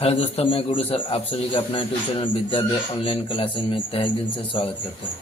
Hello दोस्तों, मैं गुरु sir आप सभी का अपना यूट्यूब चैनल विद्या बे ऑनलाइन क्लासेस में तहे दिल से स्वागत करते हैं।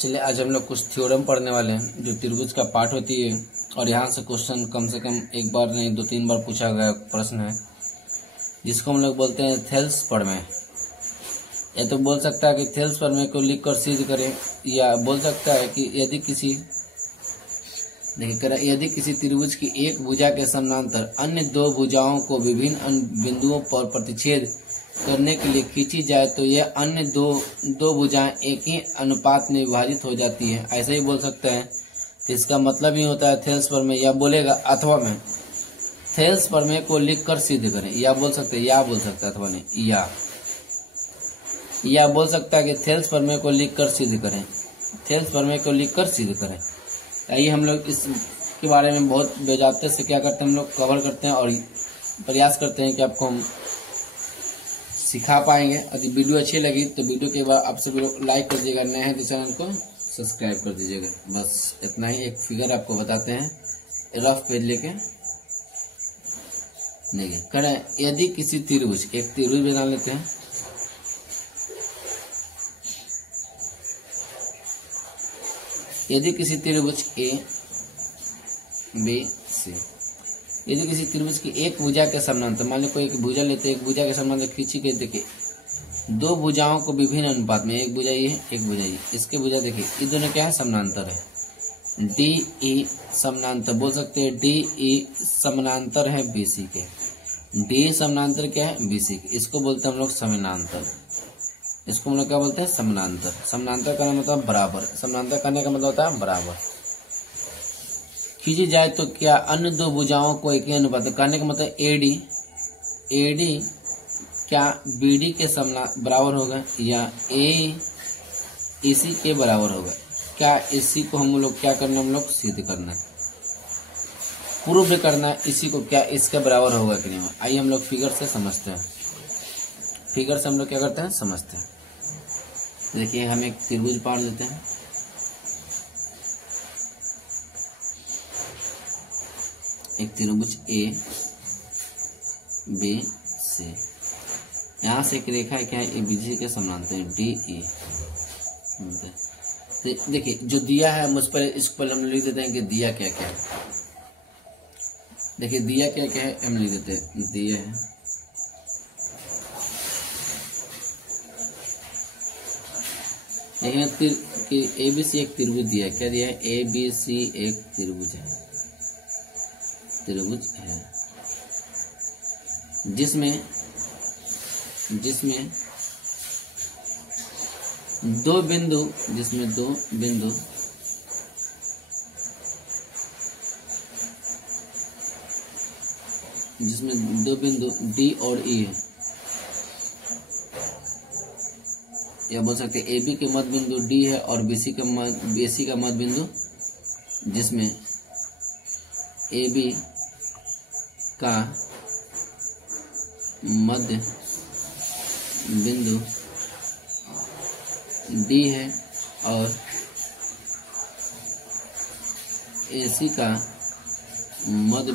चलिए आज हम लोग कुछ थ्योरम पढ़ने वाले हैं जो त्रिभुज का पार्ट होती है और यहाँ से क्वेश्चन कम से कम एक बार नहीं 2-3 बार पूछा गया प्रश्न है जिसको हम लोग बोलते हैं थेल्स प्रमेय। या तो बोल सकता है कि थेल्स प्रमेय को लिख कर सिद्ध करें, या बोल सकता है कि यदि किसी त्रिभुज की एक भुजा के समानांतर अन्य दो भुजाओं को विभिन्न बिंदुओं पर प्रतिच्छेद करने के लिए खींची जाए तो यह अन्य दो भुजाएं एक ही अनुपात में विभाजित हो जाती है। ऐसे ही बोल सकते हैं। तो इसका मतलब ही होता है थेल्स प्रमेय। या बोलेगा अथवा में थेल्स प्रमेय को लिख कर सिद्ध करें, या बोल सकते हैं, या बोल सकता है अथवा नहीं, या बोल सकता है कि थेल्स प्रमेय को लिख कर सिद्ध करें, थेल्स प्रमेय को लिख कर सिद्ध करें। आइए हम लोग इसके बारे में बहुत बेजाबते से क्या करते हैं, हम लोग कवर करते हैं और प्रयास करते हैं कि आपको हम सिखा पाएंगे। यदि वीडियो अच्छी लगी तो वीडियो के बाद आप सभी लोग लाइक कर दीजिएगा, नए हैं तो चैनल को सब्सक्राइब कर दीजिएगा। बस इतना ही। एक फिगर आपको बताते हैं, रफ पेज लेके देखिए। करें यदि किसी त्रिभुज, एक त्रिभुज बना लेते हैं। यदि किसी त्रिभुज ए बी सी, यदि किसी त्रिभुज की एक भुजा के समानांतर, मान लो कोई एक भुजा लेते हैं, एक भुजा के समानांतर खींची के देखिए दो भुजाओं को विभिन्न अनुपात में, एक भुजा ये है एक भुजा ये, इसके भुजा देखिए ये दोनों क्या है, समानांतर है। डी ई समानांतर बोल सकते हैं, डी ई समानांतर है बीसी के। डी समानांतर क्या है, बीसी के। इसको बोलते हैं हम लोग समानांतर। इसको हम लोग क्या बोलते हैं, समानांतर। समानांतर करने का मतलब बराबर, समानांतर करने का मतलब होता है बराबर। खींची जाए तो क्या अन्य दो भुजाओं को एक ही अनुपात करने का मतलब एडी क्या बीडी के बराबर होगा, या ए इसी के बराबर होगा। क्या इसी को हम लोग क्या करना, हम लोग सिद्ध करना है, प्रूव करना है इसी को, क्या इसके बराबर होगा कि नहीं। आइए हम लोग फिगर से समझते हैं। फिगर से हम लोग क्या करते हैं, समझते हैं। देखिए हम एक त्रिभुज पाड़ लेते हैं। एक त्रिभुज ए बी सी, यहाँ से एक रेखा क्या है, ए बी सी के समानांतर है, डी ई। देखिए जो दिया है मुझ पर, इस पर हम लिख देते हैं कि दिया क्या क्या है। देखिए दिया क्या क्या है, हम लिख देते हैं दिया है कि ए बी सी एक त्रिभुज दिया है। क्या दिया है, ए बी सी एक त्रिभुज है, जिसमें दो बिंदु डी और ई है। या बोल सकते ए बी के मध्य बिंदु डी है और बीसी का मध्य बिंदु, जिसमें ए बी का मध्य बिंदु डी है और एसी का मध्य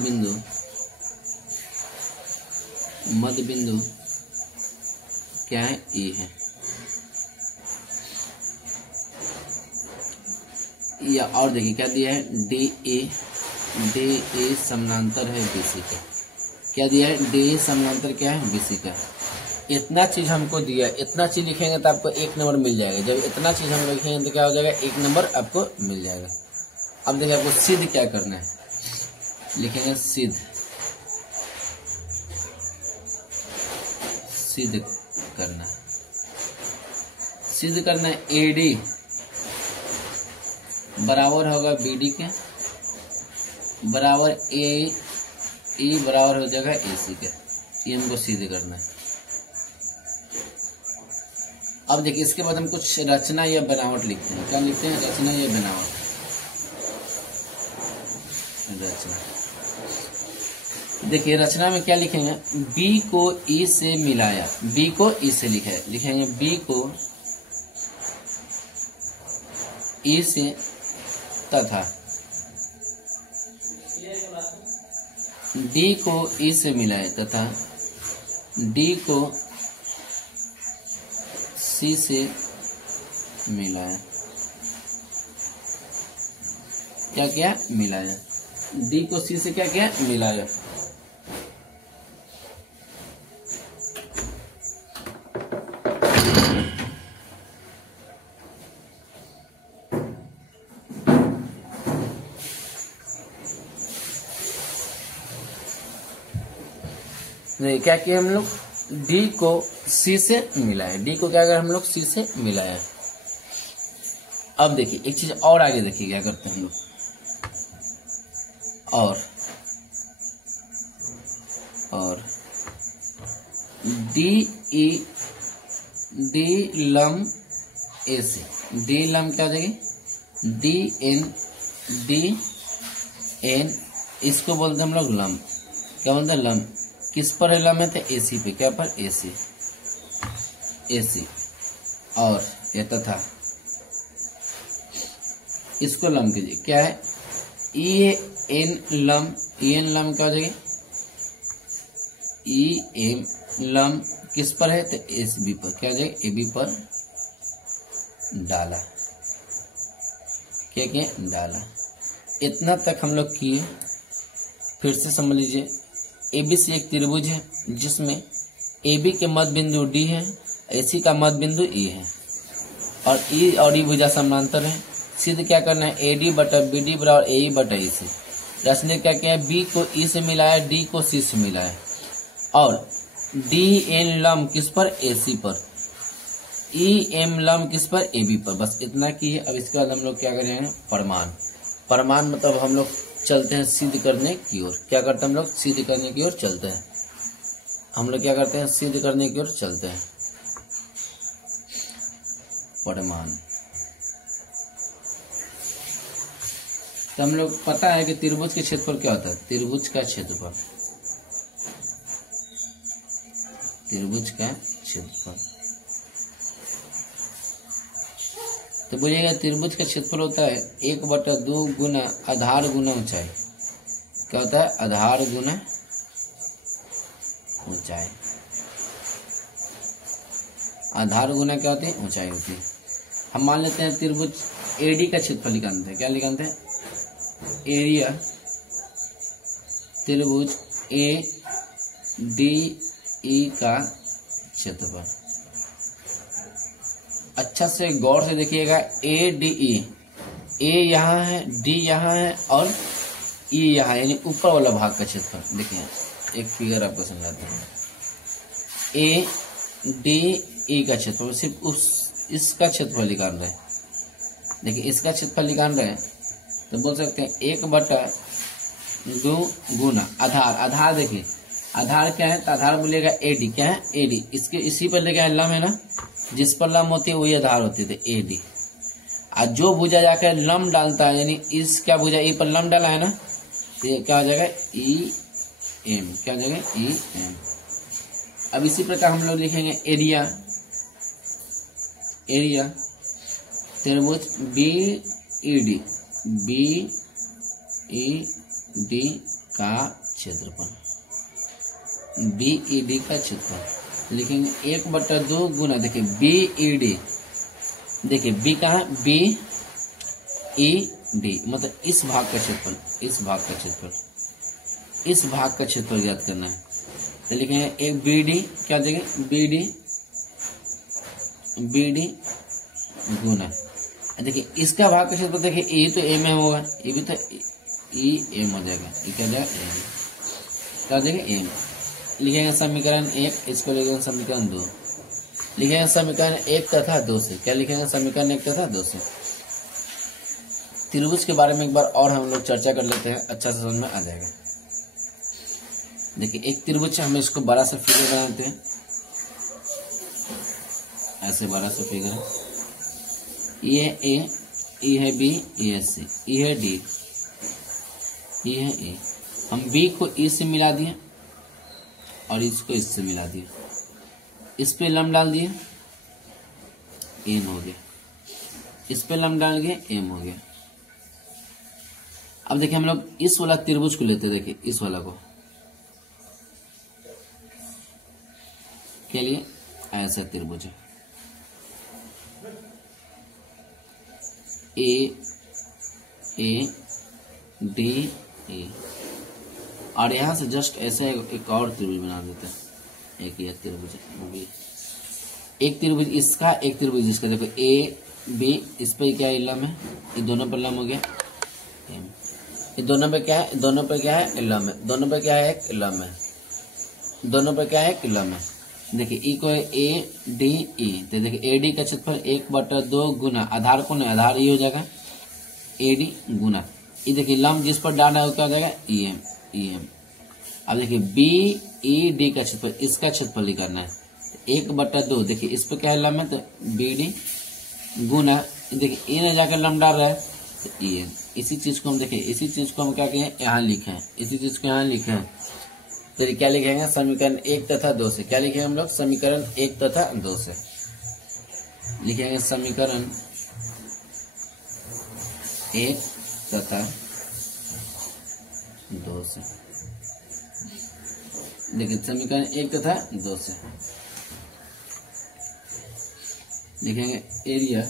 बिंदु क्या है, ई है। या और देखिए क्या दिया है, डी ए समानांतर है बीसी का। क्या दिया है, डी समानांतर क्या है, बीसी का। इतना चीज हमको दिया, इतना चीज लिखेंगे तो आपको 1 नंबर मिल जाएगा। जब इतना चीज हम लिखेंगे तो क्या हो जाएगा, 1 नंबर आपको मिल जाएगा। अब देखिए आपको सिद्ध क्या करना है, लिखेंगे सिद्ध करना है। एडी बराबर होगा बीडी के, बराबर ए ई बराबर हो जाएगा एसी के। ये हमको सिद्ध करना है। अब देखिए इसके बाद हम कुछ रचना या बनावट लिखते हैं। क्या लिखते हैं, रचना या बनावट। रचना देखिए रचना में क्या लिखेंगे, बी को ई से मिलाया, बी को ई से लिखेंगे बी को ई से तथा डी को ई से मिलाए तथा डी को सी से मिलाएं। क्या किया? मिलाया। डी को सी से क्या किया? मिलाया। क्या किया हम लोग? डी को सी से मिलाया। डी को क्या कर हम लोग? सी से मिलाया। अब देखिए एक चीज और आगे देखिए क्या करते हैं हम लोग। और डी लम ए से। डी लम क्या हो जाएगी? डी एन इसको बोलते हैं हम लोग लम। क्या बोलते हैं? लम। किस पर है लम? है तो एसी पे। क्या पर? एसी। और ये तथा इसको लम कीजिए। क्या है? ई एन लम। ई एन लम क्या हो जाएगी? ई एम लम किस पर है तो एस बी पर। क्या हो जाएगा? ए बी पर डाला। क्या किया? डाला। इतना तक हम लोग किए। फिर से समझ लीजिए, एबीसी एक त्रिभुज है जिसमें AB के मध्य बिंदु D है, AC का मध्य बिंदु E है और E और E भुजा समानांतर है। सिद्ध क्या करना है? AD बटा BD बराबर AE बटा EC। इसने क्या किया? B को E से मिलाया, D को C से मिलाया और DN लम किस पर? AC पर। EM लम किस पर? AB पर। बस इतना की है। अब इसके बाद हम लोग क्या करेंगे? प्रमाण मतलब हम लोग चलते हैं सिद्ध करने की ओर। क्या करते हैं हम लोग? सिद्ध करने की ओर चलते हैं। हम लोग क्या करते हैं? सिद्ध करने की ओर चलते हैं। प्रमाण तो हम लोग पता है कि त्रिभुज के क्षेत्रफल क्या होता है? त्रिभुज का क्षेत्रफल। तो बोलिएगा त्रिभुज का क्षेत्रफल होता है 1/2 गुना आधार गुना ऊंचाई। क्या होता है? आधार गुना ऊंचाई। आधार गुना क्या होती है? ऊंचाई होती है। हम मान लेते हैं त्रिभुज एडी का क्षेत्रफल निकालते हैं। क्या निकालते हैं? एरिया त्रिभुज ए डी ई का क्षेत्रफल। अच्छा से गौर से देखिएगा। ए डी ई, ए यहाँ है, डी यहाँ है और ई यहाँ, यानी ऊपर वाला भाग का क्षेत्रफल। देखिए एक फिगर आपको समझाते हैं। ए डी ई का क्षेत्रफल सिर्फ इसका क्षेत्रफल निकाल रहे हैं। देखिए इसका क्षेत्रफल निकाल रहे हैं तो बोल सकते हैं 1/2 गुना आधार। देखिए आधार क्या है? तो आधार बोलेगा एडी। क्या है? एडी। इसके इसी पर लेके लम है ना, जिस पर लम होती है वही आधार होती है एडी। और जो भुजा जाकर लम डालता है, यानी इस क्या भुजा ई पर लम डाला है ना, तो ये क्या हो जाएगा? E M. क्या हो जाएगा? E M. अब इसी प्रकार हम लोग लिखेंगे एरिया त्रिभुज बी ई डी का क्षेत्रफल। BED का क्षेत्रफल लिखेंगे 1/2 गुना। देखिए BED, देखिए B कहाँ है? BED मतलब इस भाग का क्षेत्रफल। इस भाग का क्षेत्रफल ज्ञात करना है। तो लिखेंगे एक BD। क्या देंगे? BD गुना। देखिए इसका भाग का क्षेत्रफल। देखिए ये तो M में होगा, ये भी तो EM हो जाएगा। ये क्या जाएगा? M। क्या देंगे? M। लिखेंगे समीकरण 1, इसको लिखेंगे समीकरण 2। लिखेंगे समीकरण 1 तथा 2 से। क्या लिखेंगे? समीकरण 1 तथा 2 से। त्रिभुज के बारे में एक बार और हम लोग चर्चा कर लेते हैं, अच्छा से समझ में आ जाएगा। देखिए एक त्रिभुज हम इसको बड़ा सा फिगर बनाते हैं। ऐसे बड़ा सा फिगर। ये ए, ई है बी, ई है सी, ई है डी, ई है ए। हम बी को ई से मिला दिए और इसको इससे मिला दिए। इस पे लम डाल दिए, एम हो गया। इस पे लम डाल गए, एम हो गया। अब देखिए हम लोग इस वाला त्रिभुज को लेते हैं। देखिए इस वाला को, के लिए ऐसा त्रिभुज AD A, और यहाँ से जस्ट ऐसा एक और त्रिभुज बना देते हैं। एक ये त्रिभुज हो गया, एक त्रिभुज इसका, एक त्रिभुज इसका। देखो AB, इस पे क्या है लंब है, ये दोनों पर लंब हो गया। ये दोनों पे क्या है, दोनों पे क्या है लंब है, दोनों पे क्या है एक लंब है, दोनों पे क्या है एक लंब है। देखिए ई को ADE, तो देखिए AD का क्षेत्रफल 1/2 गुना आधार कौन है, आधार ये हो जाएगा AD गुना ये। देखिए लंब जिस पर डाला है वो क्या हो जाएगा EM। अब देखिए BED का क्षेत्रफल, इसका क्षेत्रफल निकालना है 1/2। देखिए इस पर क्या है लंब है, तो BD गुना देखिए ए ने जाकर लंब डाल रहा है तो EN। इसी चीज को हम देखिए, इसी चीज को हम क्या कहें यहाँ लिखे हैं, इसी चीज को यहाँ लिखे हैं। तो क्या लिखेंगे, समीकरण 1 तथा 2 से। क्या लिखेंगे हम लोग, समीकरण 1 तथा 2 से लिखेंगे। समीकरण 1 तथा 2 से देखिए, समीकरण 1 तथा 2 से लिखेंगे एरिया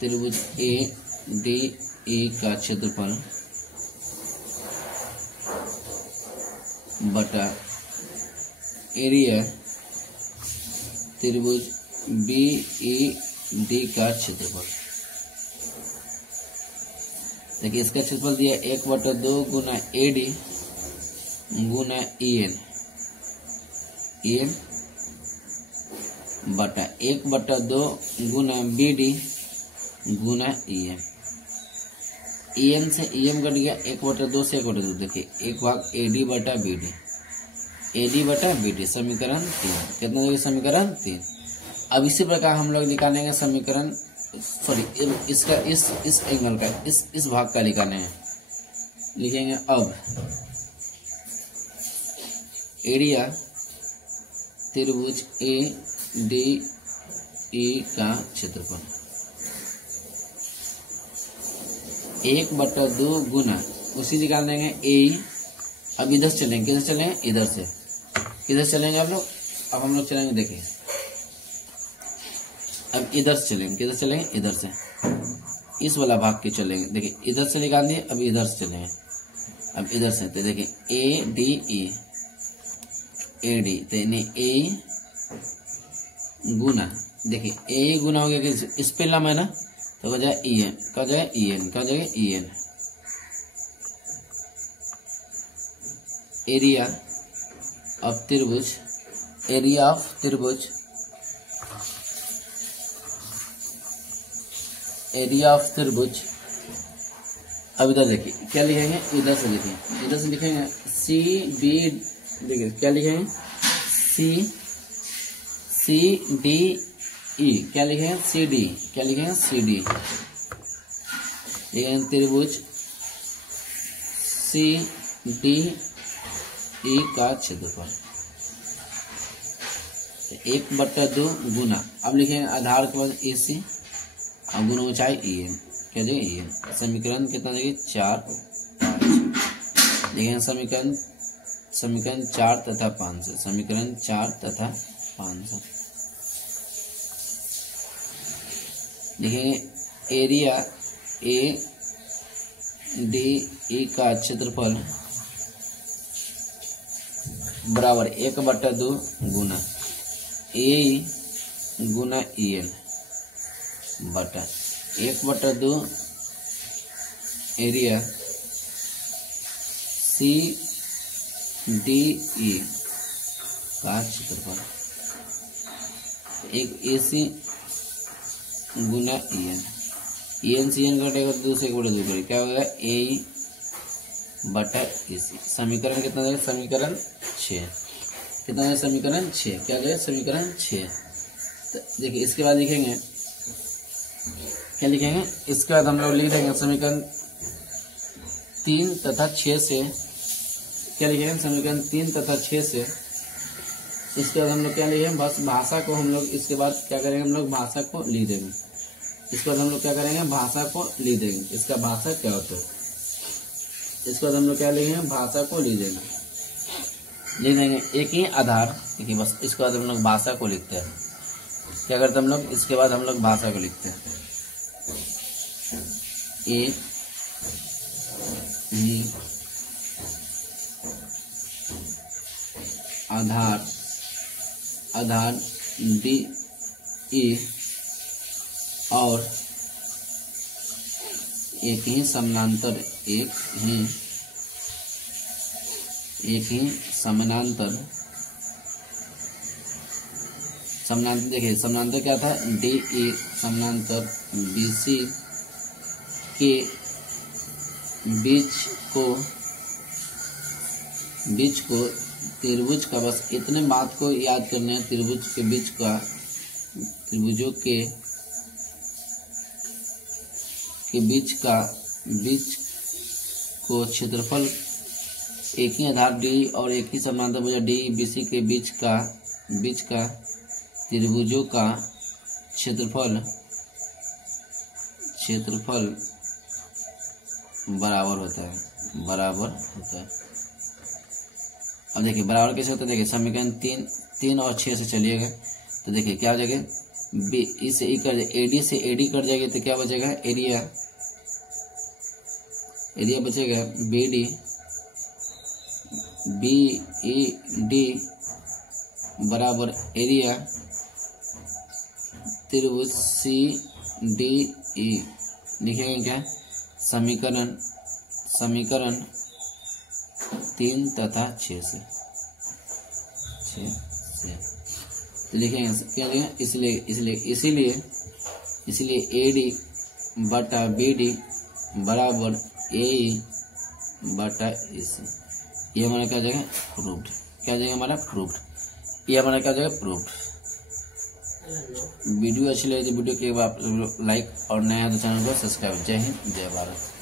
त्रिभुज ADE का क्षेत्रफल बटा एरिया त्रिभुज BED का क्षेत्रफल। देखिए इसका क्षेत्रफल दिया 1/2 गुना AD गुना EN बटा 1/2 गुना BD गुना EN से EM कट गया, 1/2 से 1/2। देखिए 1 भाग AD बटा BD समीकरण 3। कितना देखिए, समीकरण 3। अब इसी प्रकार हम लोग निकालेंगे समीकरण, सॉरी इसका इस एंगल का इस भाग का निकालने हैं। लिखेंगे अब एरिया त्रिभुज ADE का क्षेत्रफल 1/2 गुना, उसी निकाल देंगे AE। अब इधर चलेंगे, किधर चलेंगे, इधर से। किधर चलेंगे आप लोग, अब हम लोग चलेंगे, देखिए अब इधर से चलेंगे, किधर चलेंगे, इधर से, इस वाला भाग के चलेंगे। देखिए इधर से निकाल दिए, अब इधर से चलेंगे, अब इधर से। तो देखिए AD तो A गुना, देखिए A गुना हो गया, इस पे लंब है ना, तो हो जाए EN, का जाए EN, का जाए EN। एरिया ऑफ त्रिभुज, एरिया ऑफ त्रिभुज, एरिया ऑफ त्रिभुज। अब इधर देखिए क्या लिखेंगे, इधर से लिखेंगे, इधर से लिखेंगे CB। देखिए क्या लिखेंगे, CDE। क्या लिखेंगे, CD। क्या लिखेंगे, CD। लिखेंगे त्रिभुज CDE का क्षेत्रफल 1/2 गुना। अब लिखेंगे आधार के बाद AC और गुना ऊंचाई EN। क्या देंगे, EN। समीकरण कितना देंगे, 4 5। लिखेंगे समीकरण 4 तथा 5 से, समीकरण 4 तथा 5 से लिखेंगे एरिया ADE का क्षेत्रफल बराबर 1/2 गुना AE गुना EN बटा 1/2 एरिया CDE का क्षेत्रफल, एक AC गुना EN से EN कटेगा तो 2 से 1/2 करेगा, क्या होगा AE बटा AC। समीकरण कितना देगा, समीकरण 6। कितना है, समीकरण 6। क्या देगा, समीकरण 6। तो देखिए इसके बाद लिखेंगे, क्या लिखेंगे, इसके बाद हम लोग लिख देंगे समीकरण 3 तथा 6 से। क्या लिखेंगे, समीकरण 3 तथा 6 से। इसके बाद हम लोग क्या लिखेंगे, बस भाषा को हम लोग इसके बाद क्या करेंगे, हम लोग भाषा को लिख देंगे। इसके बाद हम लोग क्या करेंगे, भाषा को लिख देंगे। इसका भाषा क्या होता है, इसके बाद हम लोग क्या लिखेंगे, भाषा को लिख देना। लिख देंगे एक ही आधार। देखिए बस इसके बाद हम लोग भाषा को लिखते हैं। क्या करते हैं हम लोग, इसके बाद हम लोग भाषा को लिखते हैं। एक ही आधार डी ई और एक ही समानांतर समानांतर देखिए समानांतर क्या था, डी ई समानांतर BC के बीच को त्रिभुज का, बस इतने बात को याद करना है, त्रिभुज के बीच का, त्रिभुजों के बीच को क्षेत्रफल एक ही आधार डी और एक ही समानांतर भुजा डी BC के बीच का त्रिभुजों का क्षेत्रफल बराबर होता है। अब देखिए बराबर कैसे होता है, देखिए समीकरण 3 और 6 से चलिएगा तो देखिए क्या हो जाएगा, बी से ई कट जाए, AD से AD कट जाएगी तो क्या बचेगा, एरिया बचेगा BED बराबर एरिया त्रिभुज CDE। लिखेंगे क्या, समीकरण 3 तथा 6 से तो लिखेंगे क्या लिखेंगे, इसलिए AD बटा BD बराबर AE बटा AC। ये हमारा क्या जाएगा, प्रूव्ड। क्या जाएगा हमारा, प्रूव्ड। ये हमारा क्या जाएगा, प्रूव्ड। वीडियो अच्छी लगी तो वीडियो के बाद लाइक और नया तो चैनल को सब्सक्राइब। जय हिंद, जय भारत।